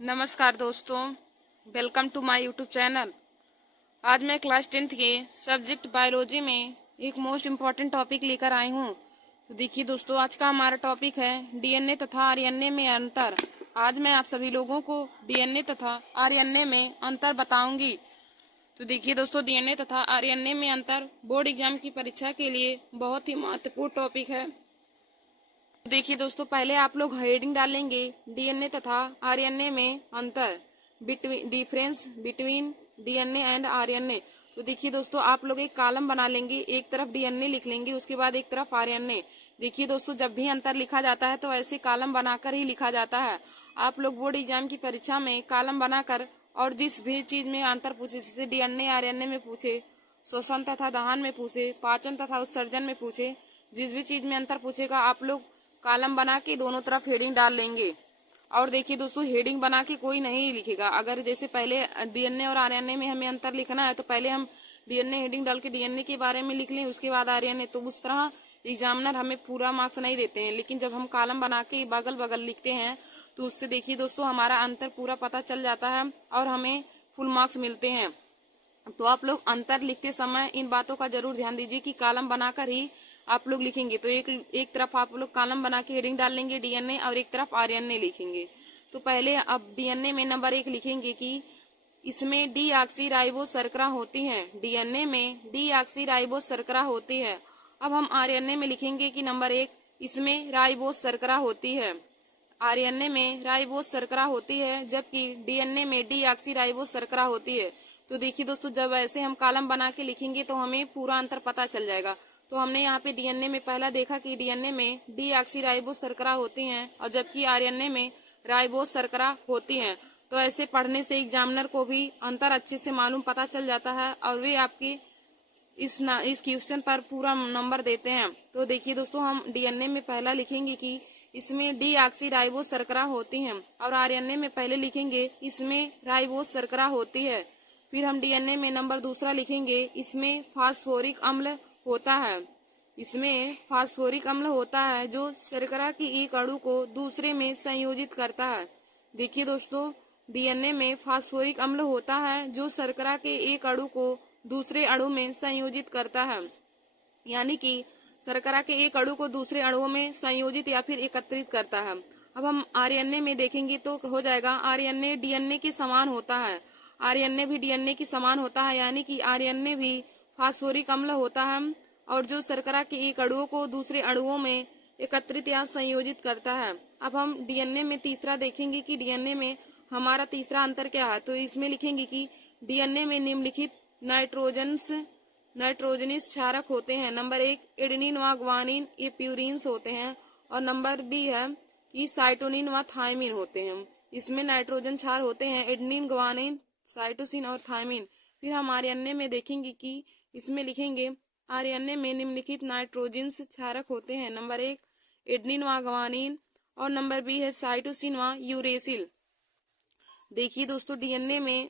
नमस्कार दोस्तों, welcome to my YouTube channel. आज मैं क्लास 10th के सब्जेक्ट बायोलॉजी में एक मोस्ट इम्पॉर्टेंट टॉपिक लेकर आई हूँ। तो देखिए दोस्तों, आज का हमारा टॉपिक है डीएनए तथा आरएनए में अंतर। आज मैं आप सभी लोगों को डीएनए तथा आरएनए में अंतर बताऊंगी। तो देखिए दोस्तों, डीएनए तथा आरएनए में अंतर बोर्ड एग्जाम की परीक्षा के लिए बहुत ही महत्वपूर्ण टॉपिक है। देखिए दोस्तों, पहले आप लोग हेडिंग डालेंगे डीएनए तथा आरएनए में अंतर, difference between DNA and RNA. तो देखिए दोस्तों, आप लोग एक कॉलम बना लेंगे, एक तरफ डीएनए लिख लेंगे, उसके बाद एक तरफ आरएनए। देखिए दोस्तों, जब भी अंतर लिखा जाता है तो ऐसे कॉलम बनाकर ही लिखा जाता है। आप लोग बोर्ड एग्जाम की परीक्षा में कॉलम बनाकर और जिस भी चीज में अंतर पूछे, जैसे डीएनए आरएनए में पूछे, श्वसन तथा दहन में पूछे, पाचन तथा उत्सर्जन में पूछे, जिस भी चीज में अंतर पूछेगा आप लोग कॉलम बना के दोनों तरफ हेडिंग डाल लेंगे। और देखिए दोस्तों, हेडिंग बना के कोई नहीं लिखेगा। अगर जैसे पहले डीएनए और आरएनए में हमें अंतर लिखना है तो पहले हम डीएनए हेडिंग डाल के डीएनए के बारे में लिख लें, उसके बाद आरएनए। तो उस तरह एग्जामिनर हमें पूरा मार्क्स नहीं देते हैं। लेकिन जब हम कॉलम बना के बगल बगल लिखते हैं तो उससे देखिए दोस्तों, हमारा अंतर पूरा पता चल जाता है और हमें फुल मार्क्स मिलते हैं। तो आप लोग अंतर लिखते समय इन बातों का जरूर ध्यान दीजिए कि कॉलम बनाकर ही आप लोग लिखेंगे। तो एक तरफ आप लोग कॉलम बना के हेडिंग डाल लेंगे डीएनए और एक तरफ आरएनए लिखेंगे। तो पहले अब डीएनए में नंबर 1 लिखेंगे कि इसमें डीऑक्सीराइबोस शर्करा होती है। डीएनए में डीऑक्सीराइबोस शर्करा होती है। अब हम आरएनए में लिखेंगे कि नंबर 1 इसमें राइबोस शर्करा होती है। आरएनए में राइबोस शर्करा होती है, जबकि डीएनए में डीऑक्सीराइबोस शर्करा होती है। तो देखिए दोस्तों, जब ऐसे हम कॉलम बना के लिखेंगे तो हमें पूरा अंतर पता चल जाएगा। तो हमने यहाँ पे डीएनए में पहला देखा कि डीएनए में डीऑक्सीराइबोस शर्करा होती हैं और जबकि आरएनए में राइबोस शर्करा होती हैं। तो ऐसे पढ़ने से एग्जामिनर को भी अंतर अच्छे से मालूम पता चल जाता है और वे आपकी इस क्वेश्चन पर पूरा नंबर देते हैं। तो देखिए दोस्तों, हम डीएनए में पहला लिखेंगे कि इसमें डीऑक्सीराइबोस शर्करा होती हैं और आरएनए में पहले लिखेंगे इसमें राइबोस शर्करा होती है। फिर हम डीएनए में नंबर दूसरा लिखेंगे इसमें फास्फोरिक अम्ल होता है। इसमें फास्फोरिक अम्ल होता है जो शर्करा की एक अणु को दूसरे में संयोजित करता है। देखिए दोस्तों, डीएनए में फास्फोरिक अम्ल होता है जो शर्करा के एक अणु को दूसरे अणु में संयोजित करता है। यानी कि शर्करा के एक अणु को दूसरे अणुओं में संयोजित या फिर एकत्रित करता है। अब हम आरएनए में देखेंगे तो हो जाएगा आरएनए डीएनए के समान होता है। आरएनए भी डीएनए के समान होता है, यानी कि आरएनए भी फास्फोरिक अम्ल होता है और जो शर्करा के एक अणुओं को दूसरे अणुओं में एकत्रित या संयोजित करता है। अब हम डीएनए में तीसरा देखेंगे कि डीएनए में हमारा तीसरा अंतर क्या है। तो इसमें लिखेंगे कि डीएनए में निम्नलिखित नाइट्रोजनस क्षारक होते हैं। नंबर 1 एडेनिन व ग्वानिन, ये प्यूरिन्स होते हैं। और नंबर बी है कि साइटोनिन व थायमिन होते हैं। इसमें नाइट्रोजन क्षार होते हैं एडेनिन, ग्वानिन, साइटोसिन और थायमिन। फिर हम आरएनए में देखेंगे कि इसमें लिखेंगे आरएनए में निम्नलिखित नाइट्रोजन्स क्षारक होते हैं। नंबर 1 एडेनिन व ग्वानिन और नंबर बी है साइटोसिन व यूरेसिल। देखिए दोस्तों, डीएनए में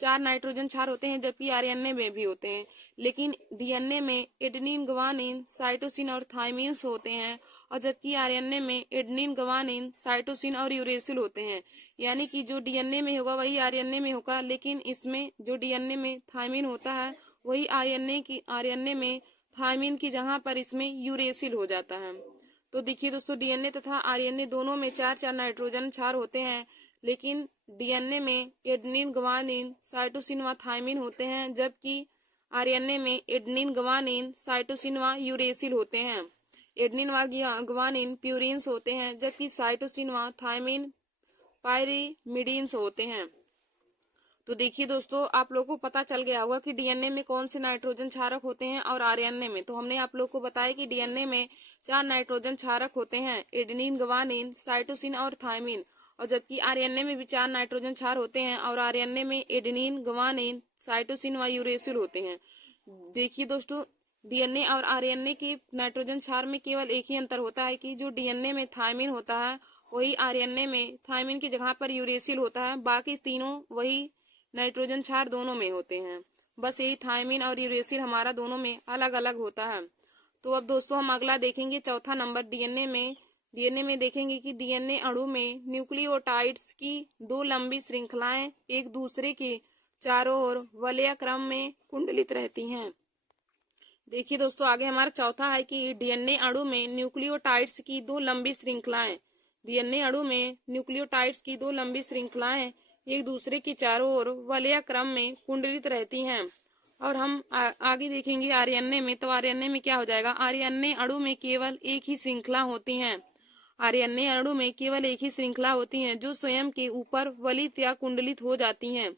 4 नाइट्रोजन क्षार होते हैं, जबकि आरएनए में भी होते हैं। लेकिन डीएनए में एडेनिन, ग्वानिन, साइटोसिन और थायमिन्स होते हैं और जबकि आरएनए में एडेनिन, ग्वानिन, साइटोसिन और यूरेसिल होते हैं। यानी कि जो डीएनए में होगा वही आरएनए में होगा, लेकिन इसमें जो डीएनए में थायमिन होता है वही आरएनए में थायमिन की जगह पर इसमें यूरेसिल हो जाता है। तो देखिए दोस्तों, डीएनए तथा आरएनए दोनों में 4 नाइट्रोजन क्षार होते हैं, लेकिन डीएनए में एडेनिन, ग्वानिन, साइटोसिन व थायमिन होते हैं, जबकि आरएनए में एडेनिन, ग्वानिन, साइटोसिन व यूरेसिल होते हैं। एडेनिन व ग्वानिन प्यूरिन्स होते हैं, जबकि साइटोसिन व थायमिन पायरिमिडीन्स होते हैं। तो देखिए दोस्तों, आप लोगों को पता चल गया होगा कि डीएनए में कौन से नाइट्रोजन क्षारक होते हैं और आरएनए में। तो हमने आप लोगों को बताया कि डीएनए में 4 नाइट्रोजन क्षारक होते हैं, एडेनिन, ग्वानिन, साइटोसिन और थायमिन। और जबकि आरएनए में भी 4 नाइट्रोजन क्षार होते हैं और आरएनए में एडेनिन, ग्वानिन, साइटोसिन व यूरेसिल होते हैं। देखिए दोस्तों, डीएनए और आरएनए के नाइट्रोजन क्षार में केवल एक ही अंतर होता है कि जो डीएनए में थायमिन होता है वही आरएनए में थायमिन की जगह पर यूरेसिल होता है। बाकी तीनों वही नाइट्रोजन क्षार दोनों में होते हैं, बस यही थायमिन और यूरेसिल हमारा दोनों में अलग अलग होता है। तो अब दोस्तों, हम अगला देखेंगे चौथा नंबर डीएनए में डीएनए में देखेंगे कि डीएनए अणु में न्यूक्लियोटाइड्स की दो लंबी श्रृंखलाएं एक दूसरे के चारों ओर वलय क्रम में कुंडलित रहती हैं। देखिए दोस्तों, आगे हमारा चौथा है कि डीएनए अणु में न्यूक्लियोटाइड्स की दो लंबी श्रृंखलाएं डीएनए अणु में न्यूक्लियोटाइड्स की दो लंबी श्रृंखलाएं एक दूसरे के चारों ओर वलय क्रम में कुंडलित रहती हैं। और हम आगे देखेंगे आरएनए में, तो आरएनए में क्या हो जाएगा, आरएनए अणु में केवल एक ही श्रृंखला होती हैं। आरएनए अणु में केवल एक ही श्रृंखला होती हैं जो स्वयं के ऊपर वलित या कुंडलित हो जाती हैं।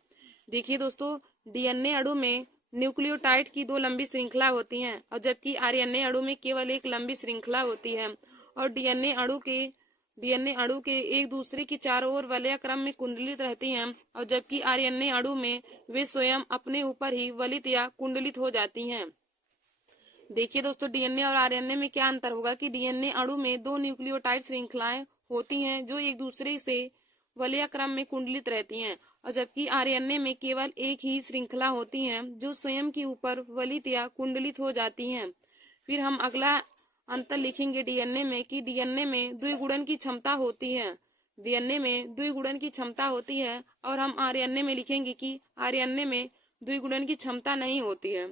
देखिए दोस्तों, डीएनए अणु में न्यूक्लियोटाइड की दो लंबी श्रृंखला होती हैं और जबकि आरएनए अणु में केवल एक लंबी श्रृंखला होती है। और डीएनए अणु के एक दूसरे की चारों ओर वलय क्रम में कुंडलित रहती हैं और जबकि आरएनए अणु में वे स्वयं अपने ऊपर ही वलित या कुंडलित हो जाती हैं। देखिए दोस्तों, डीएनए और आरएनए में क्या अंतर होगा कि डीएनए अणु में दो न्यूक्लियोटाइड श्रृंखलाएं होती हैं जो एक दूसरे से वलय क्रम में कुंडलित रहती हैं और जबकि आरएनए में केवल एक ही श्रृंखला होती है जो स्वयं के ऊपर वलित या कुंडलित हो जाती हैं। फिर हम अगला अंतर लिखेंगे डीएनए में कि डीएनए में द्विगुणन की क्षमता होती है। डीएनए में द्विगुणन की क्षमता होती है और हम आरएनए में लिखेंगे कि आरएनए में द्विगुणन की क्षमता नहीं होती है।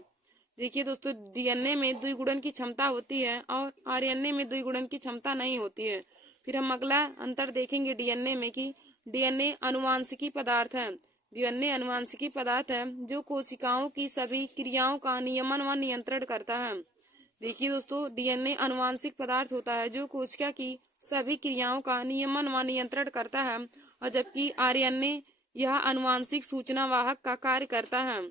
देखिए दोस्तों, डीएनए में द्विगुणन की क्षमता होती है और आरएनए में द्विगुणन की क्षमता नहीं होती है। फिर हम अगला अंतर देखेंगे डीएनए में कि डीएनए अनुवांशिकी पदार्थ है। डीएनए अनुवांशिकी पदार्थ है जो कोशिकाओं की सभी क्रियाओं का नियमन व नियंत्रण करता है। देखिए दोस्तों, डीएनए अनुवांशिक पदार्थ होता है जो कोशिका की सभी क्रियाओं का नियमन व नियंत्रण करता है और जबकि आरएनए यह अनुवांशिक सूचना वाहक का कार्य करता है।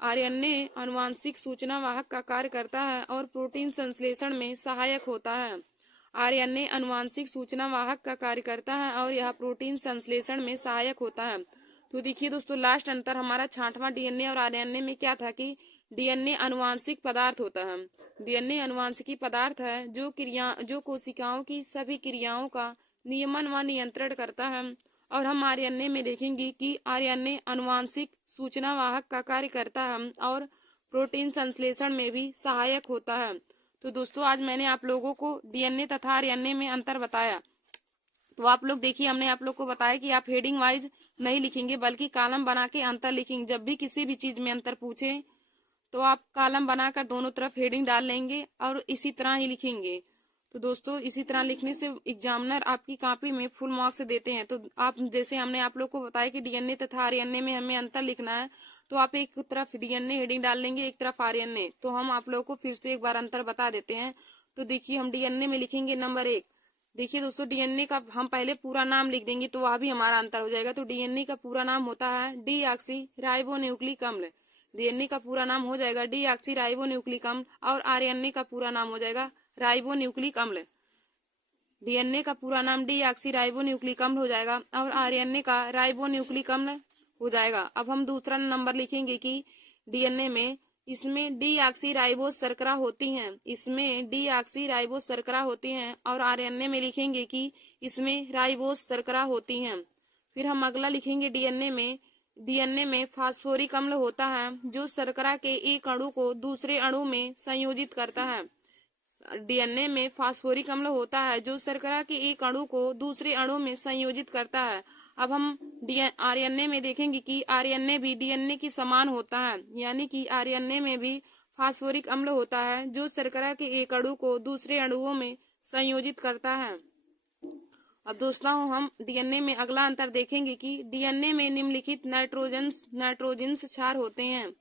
आरएनए अनुवांशिक सूचना वाहक का कार्य करता है और प्रोटीन संश्लेषण में सहायक होता है। आरएनए अनुवांशिक सूचना वाहक का कार्य करता है और यह प्रोटीन संश्लेषण में सहायक होता है। तो देखिए दोस्तों, लास्ट अंतर हमारा छठवां डीएनए और आरएनए में क्या था कि डीएनए अनुवांशिक पदार्थ होता है। डीएनए अनुवांशिकी पदार्थ है जो कोशिकाओं की सभी क्रियाओं का नियमन व नियंत्रण करता है। और हम आरएनए में देखेंगे कि आरएनए अनुवांशिक सूचना वाहक का कार्य करता है और प्रोटीन संश्लेषण में भी सहायक होता है। तो दोस्तों, आज मैंने आप लोगों को डीएनए तथा आरएनए में अंतर बताया। तो आप लोग देखिए, हमने आप लोग को बताया कि आप हेडिंग वाइज नहीं लिखेंगे बल्कि कॉलम बना के अंतर लिखेंगे। जब भी किसी भी चीज में अंतर पूछे तो आप कॉलम बनाकर दोनों तरफ हेडिंग डाल लेंगे और इसी तरह ही लिखेंगे। तो दोस्तों, इसी तरह लिखने से एग्जामिनर आपकी कॉपी में फुल मार्क्स देते हैं। तो आप जैसे हमने आप लोग को बताया कि डीएनए तथा आरएनए में हमें अंतर लिखना है, तो आप एक तरफ डीएनए हेडिंग डाल लेंगे, एक तरफ आरएनए। तो हम आप लोग को फिर से एक बार अंतर बता देते हैं। तो देखिए, हम डीएनए में लिखेंगे नंबर 1। देखिए दोस्तों, डीएनए का हम पहले पूरा नाम लिख देंगे तो वह भी हमारा अंतर हो जाएगा। तो डीएनए का पूरा नाम होता है डीऑक्सी राइबोन्यूक्लिक अम्ल। डीएनए का पूरा नाम हो जाएगा डीऑक्सी राइबोन्यूक्लिक अम्ल और आरएनए का पूरा नाम हो जाएगा राइबोन्यूक्लिक अम्ल। डीएनए का पूरा नाम डीऑक्सी राइबोन्यूक्लिक अम्ल हो जाएगा और आरएनए का राइबोन्यूक्लिक अम्ल हो जाएगा। अब हम दूसरा नंबर लिखेंगे कि डीएनए में इसमें डीऑक्सी राइबोस शर्करा होती हैं। इसमें डीऑक्सी राइबोस शर्करा होती हैं और आरएनए में लिखेंगे कि इसमें राइबोस शर्करा होती हैं। फिर हम अगला लिखेंगे डीएनए में फास्फोरिक अम्ल होता है जो शर्करा के एक अणु को दूसरे अणु में संयोजित करता है। डीएनए में फास्फोरिक अम्ल होता है जो शर्करा के एक अणु को दूसरे अणु में संयोजित करता है। अब हम आरएनए में देखेंगे कि आरएनए भी डीएनए की समान होता है, यानी कि आरएनए में भी फास्फोरिक अम्ल होता है जो शर्करा के एक अणु को दूसरे अणुओं में संयोजित करता है। अब दोस्तों, हम डीएनए में अगला अंतर देखेंगे कि डीएनए में निम्नलिखित नाइट्रोजन क्षार होते हैं,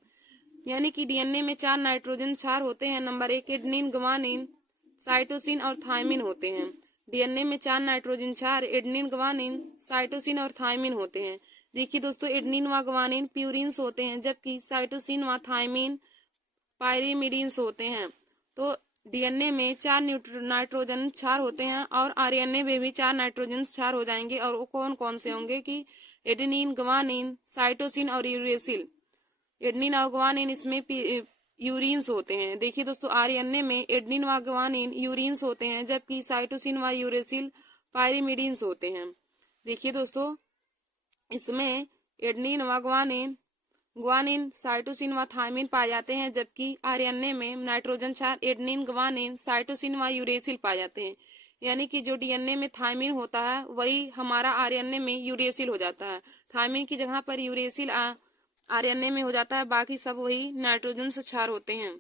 यानी कि डीएनए में 4 नाइट्रोजन क्षार होते हैं। नंबर 1 एडेनिन, ग्वानिन, साइटोसिन और थायमिन होते हैं। डीएनए में 4 नाइट्रोजन क्षार एडेनिन, ग्वानिन, साइटोसिन और थायमिन होते हैं। देखिए दोस्तों, एडेनिन व ग्वानिन प्यूरिन्स होते हैं जबकि साइटोसिन व थायमिन पायरिमिडीन्स होते हैं। तो डीएनए में 4 नाइट्रोजन क्षार होते हैं और आरएनए में भी 4 नाइट्रोजन क्षार हो जाएंगे। और वो कौन कौन से होंगे कि एडेनिन, ग्वानिन, साइटोसिन और यूरेसिल। एडेनिन और ग्वानिन इसमें यूरिन्स होते हैं। देखिए दोस्तों, आरएनए में एडेनिन व ग्वानिन यूरिन्स होते हैं जबकि साइटोसिन व यूरेसिल पायरिमिडीन्स होते हैं। देखिए दोस्तों, इसमें एडेनिन व ग्वानिन, साइटोसिन व थायमिन पाए जाते हैं जबकि आरएनए में नाइट्रोजन क्षार एडेनिन, ग्वानिन, साइटोसिन व यूरेसिल पाए जाते हैं। यानी कि जो डीएनए में थायमिन होता है वही हमारा आरएनए में यूरेसिल हो जाता है। थायमिन की जगह पर यूरेसिल आरएनए में हो जाता है, बाकी सब वही नाइट्रोजन से क्षार होते हैं।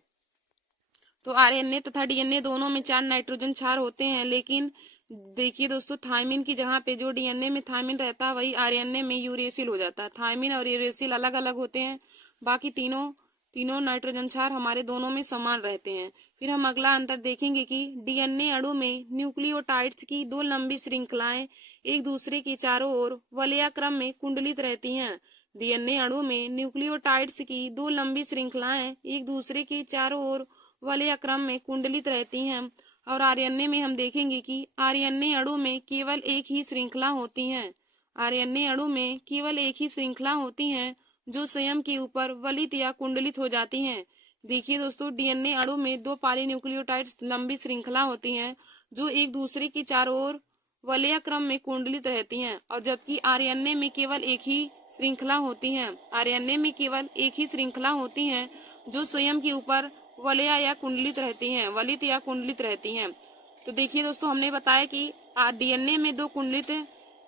तो आरएनए तथा डीएनए दोनों में 4 नाइट्रोजन क्षार होते हैं, लेकिन देखिए दोस्तों, थायमिन की जगह पे जो डीएनए में थायमिन रहता है वही आरएनए में यूरेसिल हो जाता है। थायमिन और यूरेसिल अलग अलग होते हैं, बाकी तीनों नाइट्रोजन क्षार हमारे दोनों में समान रहते हैं। फिर हम अगला अंतर देखेंगे कि डीएनए अणु में न्यूक्लियोटाइड्स की 2 लंबी श्रृंखलाएं एक दूसरे के चारों ओर वलयाक्रम में कुंडलित रहती हैं। डीएनए अणु में न्यूक्लियोटाइड्स की 2 लंबी श्रृंखलाएं एक दूसरे के चारों ओर वलयाक्रम में कुंडलित रहती हैं। और आरएनए में हम देखेंगे कि आरएनए अणु में केवल एक ही श्रृंखला होती है। आरएनए अणु में केवल एक ही श्रृंखला होती हैं जो स्वयं के ऊपर वलित या कुंडलित हो जाती हैं। देखिए दोस्तों, डीएनए अणु में 2 पॉलीन्यूक्लियोटाइड्स लंबी श्रृंखला होती हैं जो एक दूसरे के चारों ओर वलयाक्रम में कुंडलित रहती हैं, और जबकि आरएनए में केवल एक ही श्रृंखला होती हैं। आरएनए में केवल एक ही श्रृंखला होती हैं जो स्वयं के ऊपर वलित या कुंडलित रहती हैं। तो देखिए दोस्तों, हमने बताया कि डीएनए में 2 कुंडलित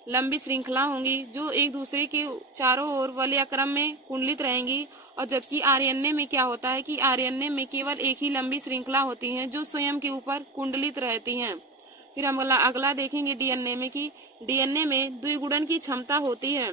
लंबी श्रृंखला होंगी जो एक दूसरे के चारों ओर वलयाक्रम में कुंडलित रहेंगी, और जबकि आरएनए में क्या होता है कि आरएनए में केवल एक ही लंबी श्रृंखला होती है जो स्वयं के ऊपर कुंडलित रहती हैं। फिर हम अगला देखेंगे डीएनए में कि डीएनए में द्विगुणन की क्षमता होती है।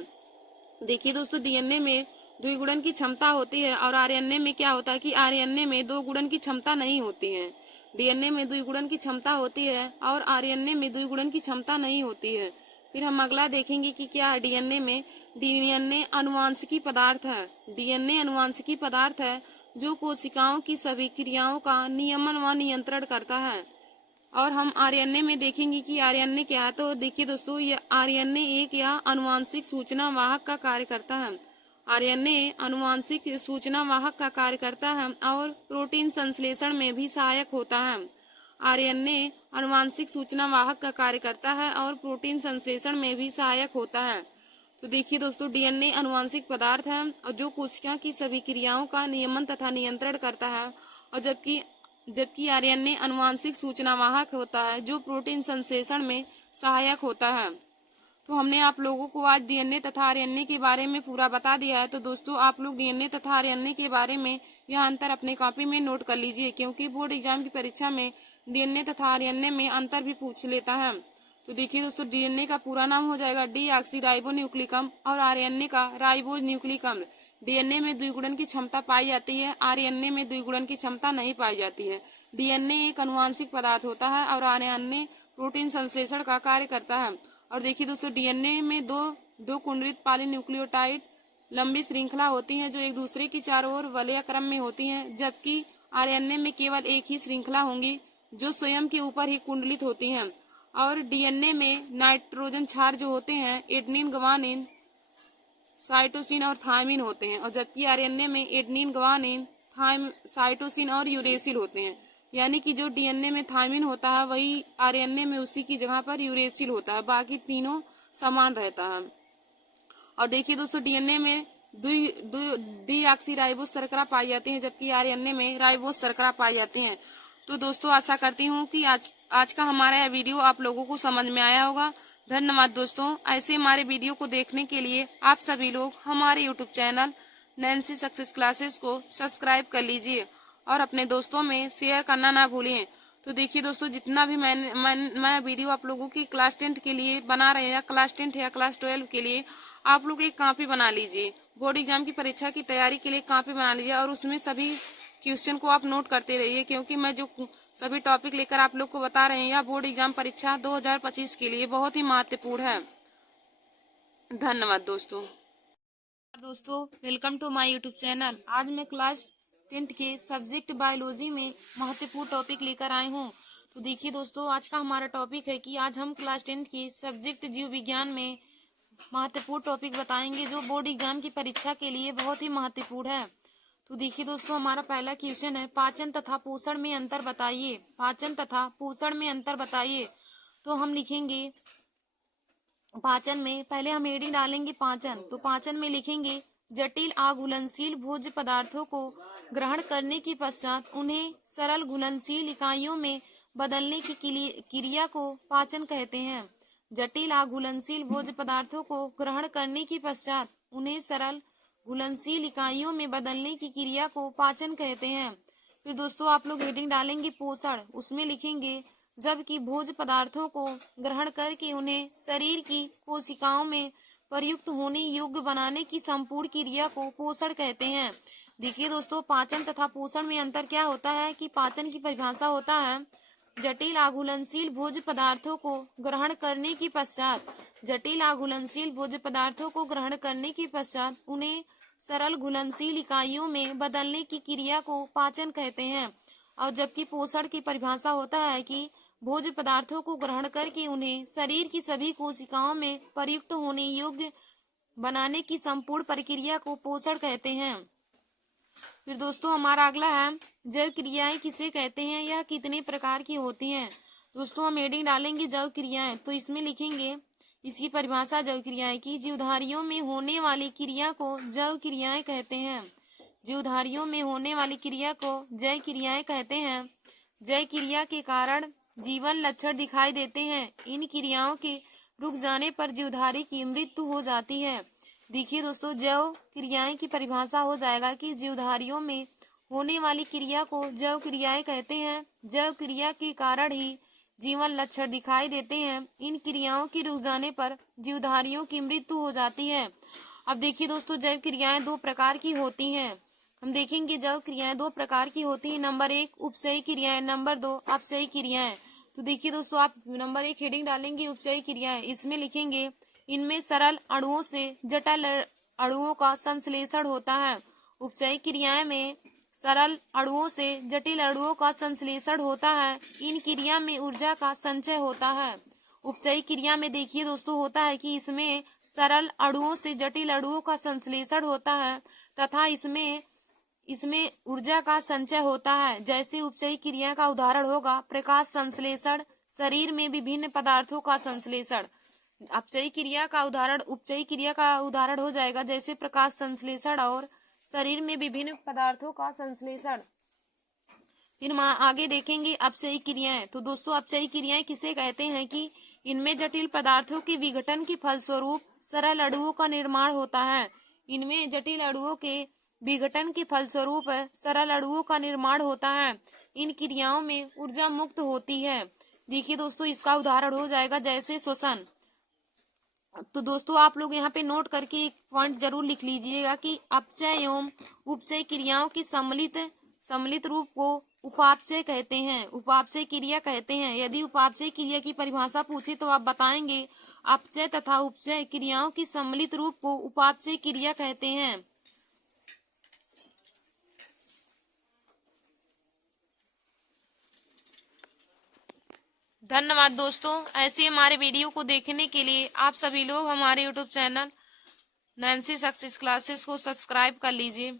देखिए दोस्तों, डीएनए में द्विगुणन की क्षमता होती है, और आरएनए में क्या होता है कि आरएनए में 2 गुणन की क्षमता नहीं होती है। डीएनए में द्विगुणन की क्षमता होती है और आरएनए में द्विगुणन की क्षमता नहीं होती है। फिर हम अगला देखेंगे कि क्या है डीएनए अनुवांशिकी पदार्थ है। डीएनए अनुवांशिकी पदार्थ है जो कोशिकाओं की सभी क्रियाओं का नियमन व नियंत्रण करता है। और हम आरएनए में देखेंगे कि आरएनए क्या है। तो देखिए दोस्तों, ये आरएनए एक या अनुवांशिक सूचना वाहक का कार्य करता है। आरएनए अनुवांशिक सूचना वाहक का कार्य करता है और प्रोटीन संश्लेषण में भी सहायक होता है। आरएनए अनुवांशिक सूचना वाहक का कार्य करता है और प्रोटीन संश्लेषण में भी सहायक होता है। तो देखिए दोस्तों, डीएनए अनुवांशिक पदार्थ है और जो कोशिका की सभी क्रियाओं का नियमन तथा नियंत्रण करता है, और जबकि आरएनए अनुवांशिक सूचना वाहक होता है जो प्रोटीन संश्लेषण में सहायक होता है। तो हमने आप लोगों को आज डीएनए तथा आरएनए के बारे में पूरा बता दिया है। तो दोस्तों, आप लोग डीएनए तथा आरएनए के बारे में यह अंतर अपने कॉपी में नोट कर लीजिए, क्योंकि बोर्ड एग्जाम की परीक्षा में डीएनए तथा आरएनए में अंतर भी पूछ लेता है। तो देखिए दोस्तों, डीएनए का पूरा नाम हो जाएगा डीऑक्सीराइबोन्यूक्लिक अम्ल और आरएनए का राइबोज न्यूक्लिक अम्ल। डीएनए में द्विगुणन की क्षमता पाई जाती है, आरएनए में द्विगुणन की क्षमता नहीं पाई जाती है। डीएनए एक अनुवांशिक पदार्थ होता है और आरएनए प्रोटीन संश्लेषण का कार्य करता है। और देखिए दोस्तों, डीएनए में दो कुंडलित पॉलीन्यूक्लियोटाइड लंबी श्रृंखला होती हैं जो एक दूसरे की चारों ओर वलयाक्रम में होती हैं, जबकि आरएनए में केवल एक ही श्रृंखला होंगी जो स्वयं के ऊपर ही कुंडलित होती हैं। और डीएनए में नाइट्रोजन क्षार जो होते हैं एडेनिन, ग्वानिन, साइटोसिन और थायमिन होते हैं, और जबकि आरएनए में एडेनिन, ग्वानिन, साइटोसिन और यूरेसिल होते हैं। यानी कि जो डीएनए में थायमिन होता है वही आरएनए में उसी की जगह पर यूरेसिल होता है, बाकी तीनों समान रहता है। और देखिए दोस्तों, डीएनए में डीऑक्सीराइबोज शर्करा पाई जाती है, जबकि आरएनए में राइबोज शर्करा पाई जाती है। तो दोस्तों, आशा करती हूँ कि आज का हमारा यह वीडियो आप लोगों को समझ में आया होगा। धन्यवाद दोस्तों। ऐसे हमारे वीडियो को देखने के लिए आप सभी लोग हमारे YouTube channel Nancy success classes को सब्सक्राइब कर लीजिए और अपने दोस्तों में शेयर करना ना भूलिए। तो देखिए दोस्तों, जितना भी मैं वीडियो आप लोगों की क्लास 10 के लिए बना रहे हैं, या क्लास 10 या क्लास 12 के लिए, आप लोग एक कॉपी बना लीजिए। बोर्ड एग्जाम की परीक्षा की तैयारी के लिए कॉपी बना लीजिए और उसमें सभी क्वेश्चन को आप नोट करते रहिए, क्योंकि मैं जो सभी टॉपिक लेकर आप लोग को बता रहे हैं यह बोर्ड एग्जाम परीक्षा 2025 के लिए बहुत ही महत्वपूर्ण है। धन्यवाद दोस्तों। Welcome to my YouTube channel. आज मैं क्लास 10 के सब्जेक्ट बायोलॉजी में महत्वपूर्ण टॉपिक लेकर आई हूँ। तो देखिए दोस्तों, आज का हमारा टॉपिक है कि आज हम क्लास 10 के सब्जेक्ट जीव विज्ञान में महत्वपूर्ण टॉपिक बताएंगे जो बोर्ड एग्जाम की परीक्षा के लिए बहुत ही महत्वपूर्ण है। तो देखिए दोस्तों, हमारा पहला क्वेश्चन है, पाचन तथा पोषण में अंतर बताइए। पाचन तथा पोषण में अंतर बताइए। तो हम लिखेंगे पाचन में, पहले हम हेडिंग डालेंगे पाचन। तो पाचन में लिखेंगे जटिल अघुलनशील भोज्य पदार्थों को ग्रहण करने के पश्चात उन्हें सरल घुलनशील इकाइयों में बदलने की क्रिया को पाचन कहते हैं। जटिल अघुलनशील भोज्य पदार्थों को ग्रहण करने के पश्चात उन्हें सरल घुलनशील इकाइयों में बदलने की क्रिया को पाचन कहते हैं। फिर दोस्तों आप लोग हेडिंग डालेंगे पोषण, उसमें लिखेंगे जबकि भोज्य पदार्थों को ग्रहण करके उन्हें शरीर की कोशिकाओं में प्रयुक्त होने योग्य बनाने की संपूर्ण क्रिया को पोषण कहते हैं। देखिए दोस्तों, पाचन तथा पोषण में अंतर क्या होता है कि पाचन की परिभाषा होता है जटिल अघुलनशील भोज्य पदार्थों को ग्रहण करने के पश्चात उन्हें सरल घुलनशील इकाइयों में बदलने की क्रिया को पाचन कहते हैं। और जबकि पोषण की परिभाषा होता है कि भोज्य पदार्थों को ग्रहण करके उन्हें शरीर की सभी कोशिकाओं में प्रयुक्त होने योग्य बनाने की संपूर्ण प्रक्रिया को पोषण कहते हैं। फिर दोस्तों हमारा अगला है जैव क्रियाएं किसे कहते हैं, यह कितने प्रकार की होती हैं। दोस्तों हम हेडिंग डालेंगे जैव क्रियाएं, तो इसमें लिखेंगे इसकी परिभाषा जैव क्रियाएं की जीवधारियों में होने वाली क्रिया को जैव क्रियाएं कहते हैं। जीवधारियों में होने वाली क्रिया को जैव क्रियाएं कहते हैं। जैव क्रिया के कारण जीवन लक्षण दिखाई देते हैं। इन क्रियाओं के रुक जाने पर जीवधारी की मृत्यु हो जाती है। देखिए दोस्तों, जैव क्रियाएं की परिभाषा हो जाएगा कि जीवधारियों में होने वाली क्रिया को जैव क्रियाएं कहते हैं। जैव क्रिया के कारण ही जीवन लक्षण दिखाई देते हैं। इन क्रियाओं के रुक जाने पर जीवधारियों की मृत्यु हो जाती है। अब देखिए दोस्तों, जैव क्रियाएं दो प्रकार की होती हैं। हम देखेंगे जैव क्रियाएं दो प्रकार की होती हैं। नंबर 1 उपचयी क्रियाएं, नंबर 2 अपचयी क्रियाएं। तो देखिए दोस्तों, आप नंबर 1 हेडिंग डालेंगे उपचयी क्रियाएं, इसमें लिखेंगे इनमें सरल अणुओं से जटिल अणुओं का संश्लेषण होता है। उपचयी क्रियाएं में सरल अणुओं से जटिल अणुओं का संश्लेषण होता है। इन क्रिया में ऊर्जा का संचय होता है। उपचयी क्रिया में देखिए दोस्तों होता है कि इसमें सरल अणुओं से जटिल अणुओं का संश्लेषण होता है तथा इसमें ऊर्जा का संचय होता है। जैसे उपचयी क्रिया का उदाहरण होगा प्रकाश संश्लेषण, शरीर में विभिन्न पदार्थों का संश्लेषण। उपचयी क्रिया का उदाहरण हो जाएगा जैसे प्रकाश संश्लेषण और शरीर में विभिन्न पदार्थों का संश्लेषण। फिर हम आगे देखेंगे अपचयी क्रियाएं। तो दोस्तों अपचयी क्रियाएं किसे कहते हैं कि इनमें जटिल पदार्थों के विघटन के फलस्वरूप सरल अणुओं का निर्माण होता है। इनमें जटिल अणुओं के विघटन के फलस्वरूप सरल अणुओं का निर्माण होता है। इन क्रियाओं में ऊर्जा मुक्त होती है। देखिए दोस्तों, इसका उदाहरण हो जाएगा जैसे श्वसन। तो दोस्तों आप लोग यहाँ पे नोट करके एक पॉइंट जरूर लिख लीजिएगा कि अपचय एवं उपचय क्रियाओं के सम्मिलित रूप को उपापचय कहते हैं, उपापचय क्रिया कहते हैं। यदि उपापचय क्रिया की परिभाषा पूछे तो आप बताएंगे अपचय तथा उपचय क्रियाओं के सम्मिलित रूप को उपापचय क्रिया कहते हैं। धन्यवाद दोस्तों। ऐसे हमारे वीडियो को देखने के लिए आप सभी लोग हमारे YouTube channel Nancy success classes को सब्सक्राइब कर लीजिए।